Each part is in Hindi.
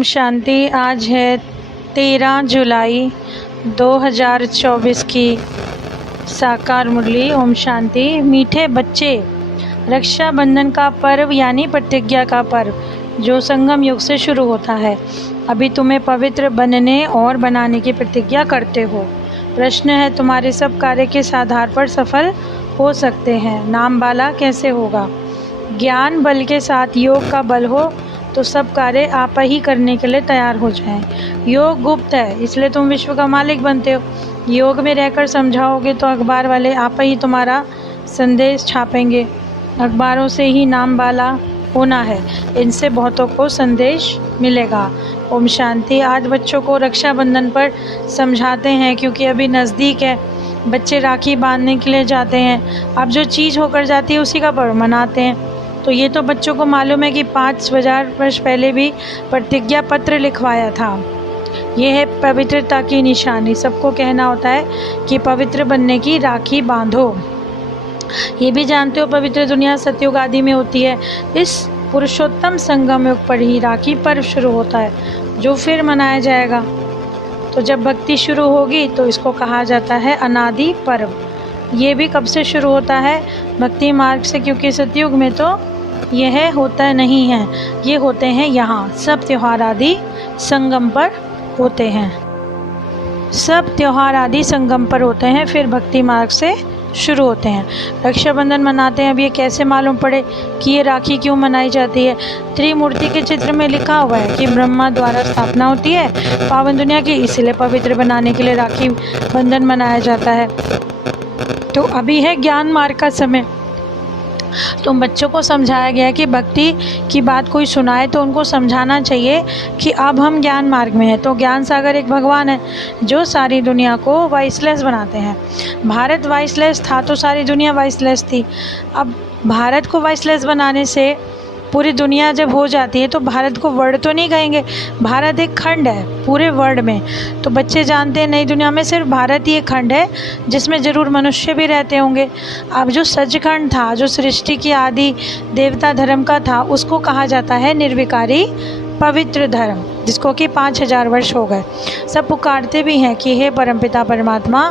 ओम शांति। आज है 13 जुलाई 2024 की साकार मुरली। ओम शांति। मीठे बच्चे, रक्षाबंधन का पर्व यानी प्रतिज्ञा का पर्व जो संगम युग से शुरू होता है, अभी तुम्हें पवित्र बनने और बनाने की प्रतिज्ञा करते हो। प्रश्न है, तुम्हारे सब कार्य किस आधार पर सफल हो सकते हैं? नाम वाला कैसे होगा? ज्ञान बल के साथ योग का बल हो तो सब कार्य आप ही करने के लिए तैयार हो जाएं। योग गुप्त है, इसलिए तुम विश्व का मालिक बनते हो। योग में रहकर समझाओगे तो अखबार वाले आप ही तुम्हारा संदेश छापेंगे। अखबारों से ही नाम वाला होना है, इनसे बहुतों को संदेश मिलेगा। ओम शांति। आज बच्चों को रक्षाबंधन पर समझाते हैं क्योंकि अभी नज़दीक है। बच्चे राखी बांधने के लिए जाते हैं। अब जो चीज़ होकर जाती है उसी का पर्व मनाते हैं। तो ये तो बच्चों को मालूम है कि 5000 वर्ष पहले भी प्रतिज्ञा पत्र लिखवाया था। ये है पवित्रता की निशानी। सबको कहना होता है कि पवित्र बनने की राखी बांधो। ये भी जानते हो पवित्र दुनिया सतयुग आदि में होती है। इस पुरुषोत्तम संगम युग पर ही राखी पर्व शुरू होता है जो फिर मनाया जाएगा। तो जब भक्ति शुरू होगी तो इसको कहा जाता है अनादि पर्व। ये भी कब से शुरू होता है? भक्ति मार्ग से, क्योंकि सतयुग में तो यह होता नहीं है, ये होते हैं यहाँ। सब त्यौहार आदि संगम पर होते हैं। सब त्यौहार आदि संगम पर होते हैं, फिर भक्ति मार्ग से शुरू होते हैं। रक्षाबंधन मनाते हैं। अब ये कैसे मालूम पड़े कि ये राखी क्यों मनाई जाती है? त्रिमूर्ति के चित्र में लिखा हुआ है कि ब्रह्मा द्वारा स्थापना होती है पावन दुनिया की, इसलिए पवित्र बनाने के लिए राखी बंधन मनाया जाता है। तो अभी है ज्ञान मार्ग का समय। तो बच्चों को समझाया गया है कि भक्ति की बात कोई सुनाए तो उनको समझाना चाहिए कि अब हम ज्ञान मार्ग में हैं। तो ज्ञान सागर एक भगवान है जो सारी दुनिया को वॉइसलेस बनाते हैं। भारत वॉइसलेस था तो सारी दुनिया वॉइसलेस थी। अब भारत को वॉइसलेस बनाने से पूरी दुनिया जब हो जाती है तो भारत को वर्ल्ड तो नहीं कहेंगे, भारत एक खंड है पूरे वर्ल्ड में। तो बच्चे जानते हैं नई दुनिया में सिर्फ भारत ही एक खंड है जिसमें ज़रूर मनुष्य भी रहते होंगे। अब जो सचखंड था, जो सृष्टि की आदि देवता धर्म का था, उसको कहा जाता है निर्विकारी पवित्र धर्म, जिसको कि 5000 वर्ष हो गए। सब पुकारते भी हैं कि हे परमपिता परमात्मा।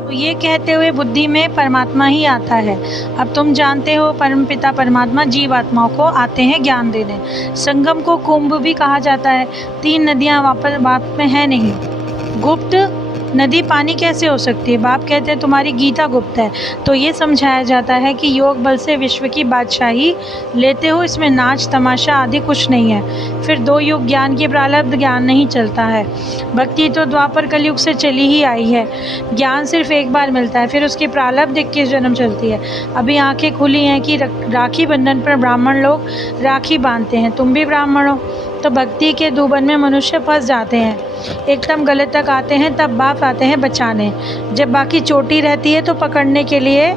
तो ये कहते हुए बुद्धि में परमात्मा ही आता है। अब तुम जानते हो परमपिता परमात्मा जीव आत्माओं को आते हैं ज्ञान देने। संगम को कुंभ भी कहा जाता है। 3 नदियाँ वापस बाप में है नहीं। गुप्त नदी पानी कैसे हो सकती है? बाप कहते हैं तुम्हारी गीता गुप्त है। तो ये समझाया जाता है कि योग बल से विश्व की बादशाही लेते हो, इसमें नाच तमाशा आदि कुछ नहीं है। फिर 2 युग ज्ञान की प्रारब्ध ज्ञान नहीं चलता है। भक्ति तो द्वापर कलयुग से चली ही आई है। ज्ञान सिर्फ एक बार मिलता है, फिर उसकी प्रारब्ध 21 जन्म चलती है। अभी आंखें खुली हैं कि राखी बंधन पर ब्राह्मण लोग राखी बांधते हैं। तुम भी ब्राह्मण हो तो भक्ति के दूबन में मनुष्य फंस जाते हैं। एकदम गलत तक आते हैं तब बाप आते हैं बचाने। जब बाकी चोटी रहती है तो पकड़ने के लिए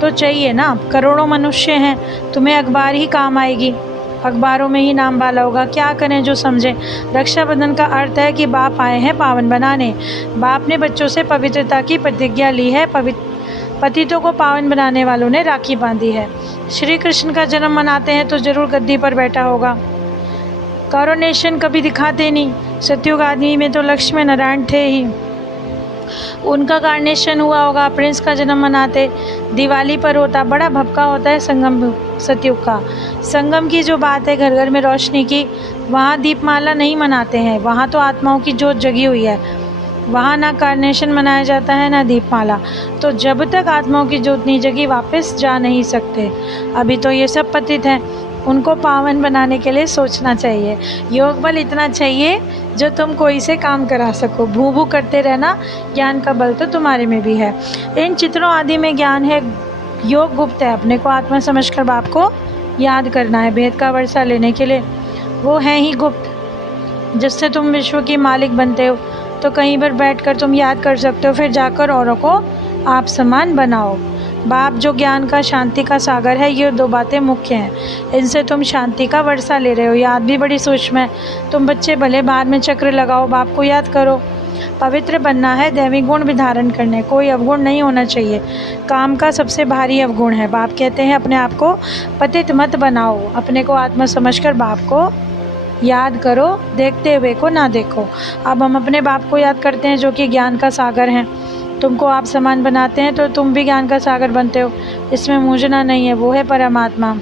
तो चाहिए ना। करोड़ों मनुष्य हैं, तुम्हें अखबार ही काम आएगी। अखबारों में ही नाम वाला होगा। क्या करें जो समझें। रक्षाबंधन का अर्थ है कि बाप आए हैं पावन बनाने। बाप ने बच्चों से पवित्रता की प्रतिज्ञा ली है। पतितों को पावन बनाने वालों ने राखी बांधी है। श्री कृष्ण का जन्म मनाते हैं तो जरूर गद्दी पर बैठा होगा। कॉरोनेशन कभी दिखाते नहीं। सतयुग आदि में तो लक्ष्मी नारायण थे ही, उनका कार्नेशन हुआ होगा। प्रिंस का जन्म मनाते। दिवाली पर होता, बड़ा भपका होता है संगम सतयुग का। संगम की जो बात है घर घर में रोशनी की, वहाँ दीपमाला नहीं मनाते हैं। वहाँ तो आत्माओं की जोत जगी हुई है। वहाँ ना कार्नेशन मनाया जाता है ना दीपमाला। तो जब तक आत्माओं की जोत नहीं जगी वापस जा नहीं सकते। अभी तो ये सब पतित हैं, उनको पावन बनाने के लिए सोचना चाहिए। योग बल इतना चाहिए जो तुम कोई से काम करा सको। भू भू करते रहना, ज्ञान का बल तो तुम्हारे में भी है। इन चित्रों आदि में ज्ञान है। योग गुप्त है, अपने को आत्मा समझकर बाप को याद करना है भेद का वर्षा लेने के लिए। वो है ही गुप्त जिससे तुम विश्व की मालिक बनते हो। तो कहीं पर बैठकर तुम याद कर सकते हो, फिर जाकर औरों को आप समान बनाओ। बाप जो ज्ञान का शांति का सागर है, ये 2 बातें मुख्य हैं। इनसे तुम शांति का वर्षा ले रहे हो। याद भी बड़ी सूक्ष्म है। तुम बच्चे भले बाहर में चक्र लगाओ, बाप को याद करो। पवित्र बनना है, दैविक गुण भी धारण करने, कोई अवगुण नहीं होना चाहिए। काम का सबसे भारी अवगुण है। बाप कहते हैं अपने आप को पतित मत बनाओ, अपने को आत्मा समझकर बाप को याद करो, देखते हुए को ना देखो। अब हम अपने बाप को याद करते हैं जो कि ज्ञान का सागर हैं। तुमको आप समान बनाते हैं तो तुम भी ज्ञान का सागर बनते हो, इसमें मूंझना नहीं है। वो है परमात्मा।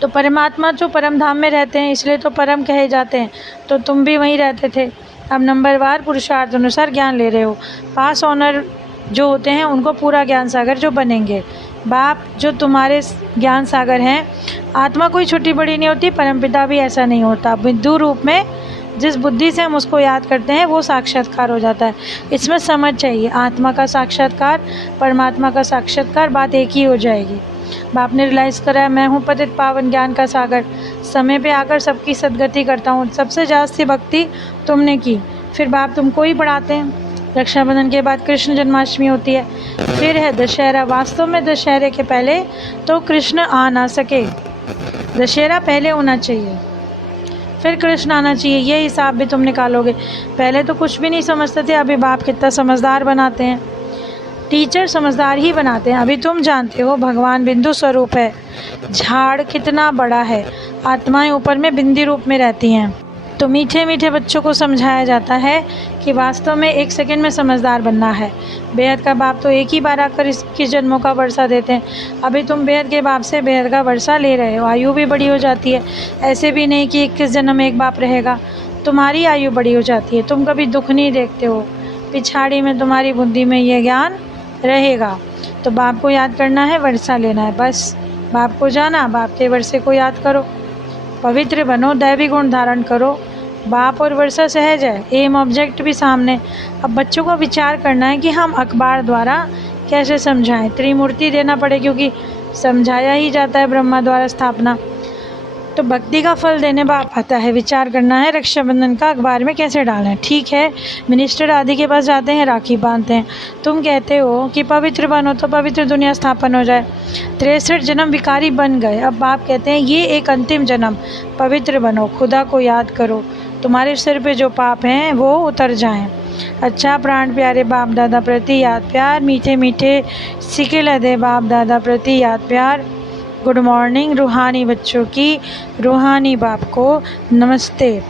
तो परमात्मा जो परम धाम में रहते हैं इसलिए तो परम कहे जाते हैं। तो तुम भी वहीं रहते थे। अब नंबरवार पुरुषार्थ अनुसार ज्ञान ले रहे हो। पास ऑनर जो होते हैं उनको पूरा ज्ञान सागर जो बनेंगे। बाप जो तुम्हारे ज्ञान सागर हैं। आत्मा कोई छोटी बड़ी नहीं होती, परमपिता भी ऐसा नहीं होता। बिंदु रूप में जिस बुद्धि से हम उसको याद करते हैं वो साक्षात्कार हो जाता है। इसमें समझ चाहिए, आत्मा का साक्षात्कार, परमात्मा का साक्षात्कार, बात एक ही हो जाएगी। बाप ने रियलाइज़ करा है मैं हूँ पतित पावन ज्ञान का सागर, समय पे आकर सबकी सदगति करता हूँ। सबसे जास्ती भक्ति तुमने की, फिर बाप तुमको ही पढ़ाते हैं। रक्षाबंधन के बाद कृष्ण जन्माष्टमी होती है, फिर है दशहरा। वास्तव में दशहरे के पहले तो कृष्ण आ ना सके, दशहरा पहले होना चाहिए, फिर कृष्ण आना चाहिए। ये हिसाब भी तुम निकालोगे। पहले तो कुछ भी नहीं समझते थे, अभी बाप कितना समझदार बनाते हैं। टीचर समझदार ही बनाते हैं। अभी तुम जानते हो भगवान बिंदु स्वरूप है, झाड़ कितना बड़ा है, आत्माएं ऊपर में बिंदी रूप में रहती हैं। तो मीठे मीठे बच्चों को समझाया जाता है कि वास्तव में 1 सेकंड में समझदार बनना है। बेहद का बाप तो एक ही बार आकर 21 जन्मों का वर्षा देते हैं। अभी तुम बेहद के बाप से बेहद का वर्षा ले रहे हो। आयु भी बड़ी हो जाती है, ऐसे भी नहीं कि 21 जन्म में एक बाप रहेगा। तुम्हारी आयु बड़ी हो जाती है, तुम कभी दुख नहीं देखते हो। पिछाड़ी में तुम्हारी बुद्धि में ये ज्ञान रहेगा। तो बाप को याद करना है, वर्षा लेना है, बस बाप को जाना, बाप के वर्षे को याद करो, पवित्र बनो, दैवी गुण धारण करो। बाप और वर्षा सहज है, एम ऑब्जेक्ट भी सामने। अब बच्चों को विचार करना है कि हम अखबार द्वारा कैसे समझाएं। त्रिमूर्ति देना पड़े क्योंकि समझाया ही जाता है ब्रह्मा द्वारा स्थापना। तो भक्ति का फल देने बाप आता है। विचार करना है रक्षाबंधन का अखबार में कैसे डालना है। ठीक है, मिनिस्टर आदि के पास जाते हैं, राखी बांधते हैं। तुम कहते हो कि पवित्र बनो तो पवित्र दुनिया स्थापन हो जाए। 63 जन्म विकारी बन गए। अब बाप कहते हैं ये एक अंतिम जन्म, पवित्र बनो, खुदा को याद करो, तुम्हारे सिर पे जो पाप हैं वो उतर जाएं। अच्छा प्राण प्यारे बाप दादा प्रति याद प्यार, मीठे मीठे सिके लदे बाप दादा प्रति याद प्यार। गुड मॉर्निंग रूहानी बच्चों की, रूहानी बाप को नमस्ते।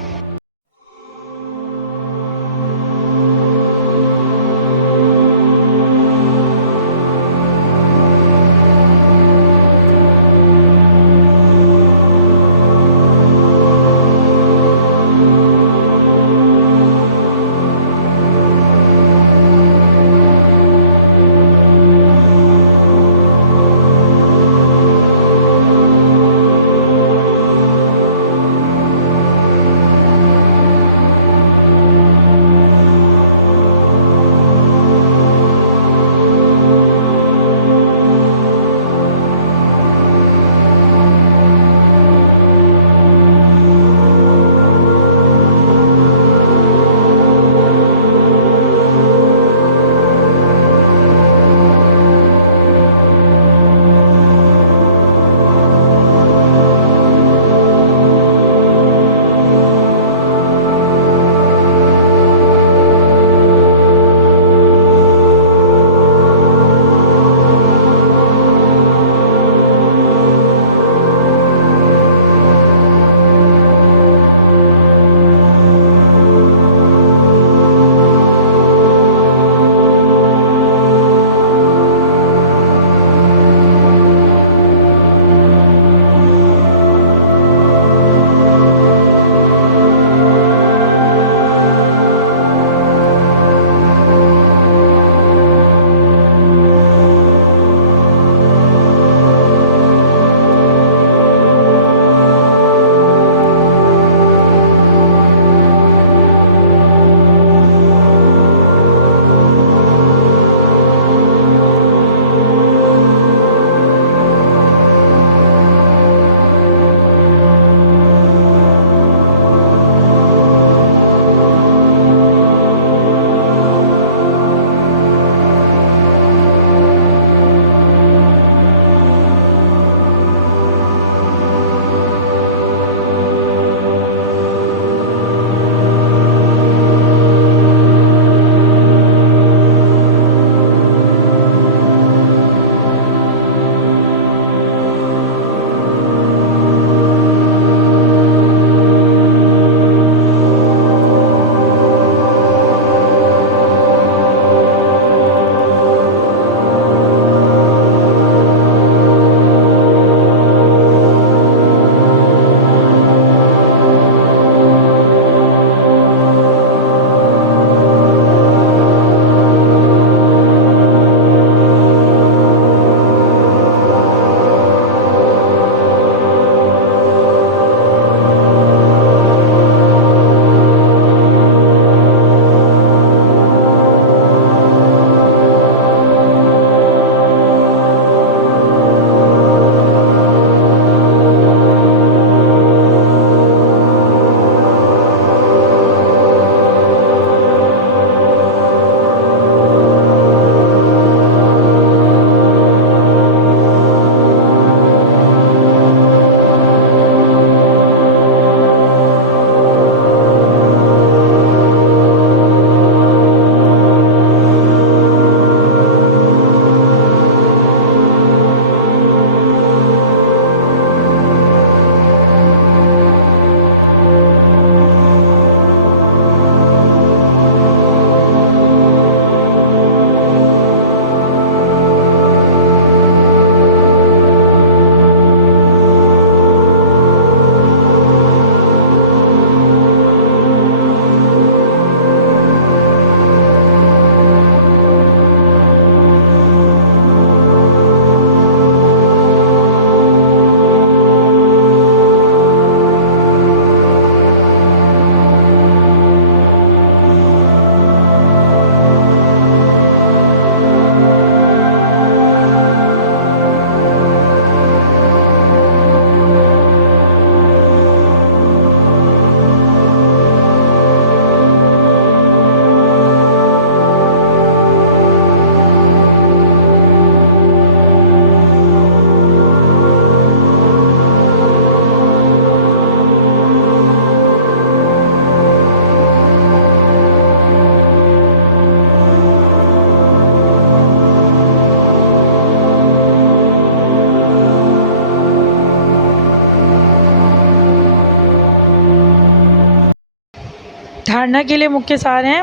धारणा के लिए मुख्य सार हैं।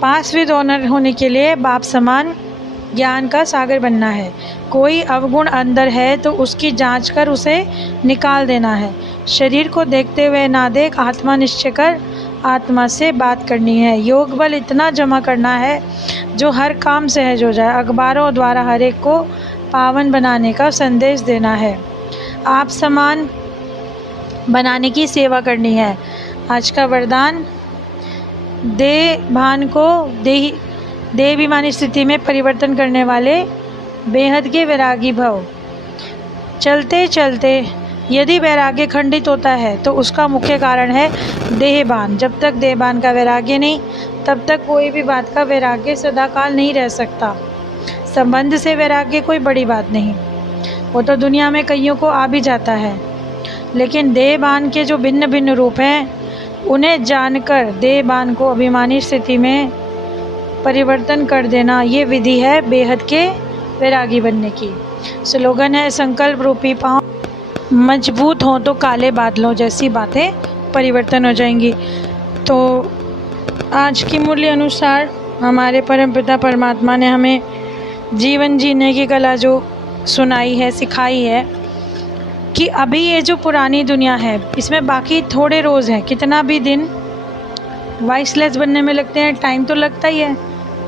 पास विद ऑनर होने के लिए बाप समान ज्ञान का सागर बनना है। कोई अवगुण अंदर है तो उसकी जांच कर उसे निकाल देना है। शरीर को देखते हुए ना देख, आत्मा निश्चय कर आत्मा से बात करनी है। योग बल इतना जमा करना है जो हर काम सहज हो जाए। अखबारों द्वारा हर एक को पावन बनाने का संदेश देना है। आप समान बनाने की सेवा करनी है। आज का वरदान, देह भान को देहाभिमानी स्थिति में परिवर्तन करने वाले बेहद के वैरागी भव। चलते चलते यदि वैराग्य खंडित होता है तो उसका मुख्य कारण है देहभान। जब तक देहभान का वैराग्य नहीं, तब तक कोई भी बात का वैराग्य सदाकाल नहीं रह सकता। संबंध से वैराग्य कोई बड़ी बात नहीं, वो तो दुनिया में कईयों को आ भी जाता है। लेकिन देहभान के जो भिन्न भिन्न रूप हैं, उन्हें जानकर देहभान को अभिमानी स्थिति में परिवर्तन कर देना, ये विधि है बेहद के वैरागी बनने की। स्लोगन है, संकल्प रूपी पाँव मजबूत हों तो काले बादलों जैसी बातें परिवर्तन हो जाएंगी। तो आज की मूल्य अनुसार हमारे परमपिता परमात्मा ने हमें जीवन जीने की कला जो सुनाई है, सिखाई है कि अभी ये जो पुरानी दुनिया है, इसमें बाकी थोड़े रोज़ हैं। कितना भी दिन वाइसलेस बनने में लगते हैं, टाइम तो लगता ही है,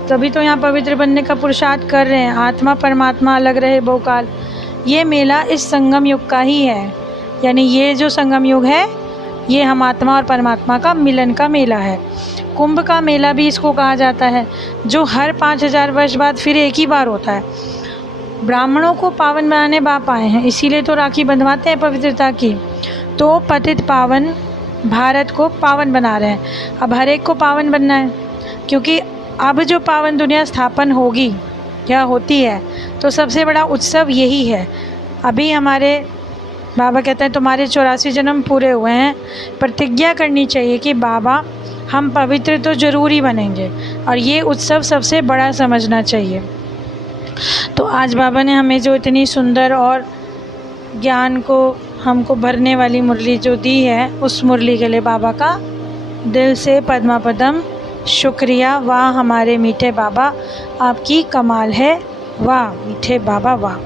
तभी तो यहाँ पवित्र बनने का पुरुषार्थ कर रहे हैं। आत्मा परमात्मा अलग रहे बहुकाल, ये मेला इस संगम युग का ही है। यानी ये जो संगम युग है, ये हम आत्मा और परमात्मा का मिलन का मेला है। कुंभ का मेला भी इसको कहा जाता है, जो हर 5000 वर्ष बाद फिर एक ही बार होता है। ब्राह्मणों को पावन बनाने बाप आए हैं, इसीलिए तो राखी बंधवाते हैं पवित्रता की। तो पतित पावन भारत को पावन बना रहे हैं। अब हर एक को पावन बनना है, क्योंकि अब जो पावन दुनिया स्थापन होगी या होती है, तो सबसे बड़ा उत्सव यही है। अभी हमारे बाबा कहते हैं तुम्हारे 84 जन्म पूरे हुए हैं। प्रतिज्ञा करनी चाहिए कि बाबा हम पवित्र तो ज़रूर ही बनेंगे, और ये उत्सव सबसे बड़ा समझना चाहिए। तो आज बाबा ने हमें जो इतनी सुंदर और ज्ञान को हमको भरने वाली मुरली जो दी है, उस मुरली के लिए बाबा का दिल से पद्मा पदम शुक्रिया। वाह हमारे मीठे बाबा, आपकी कमाल है। वाह मीठे बाबा वाह।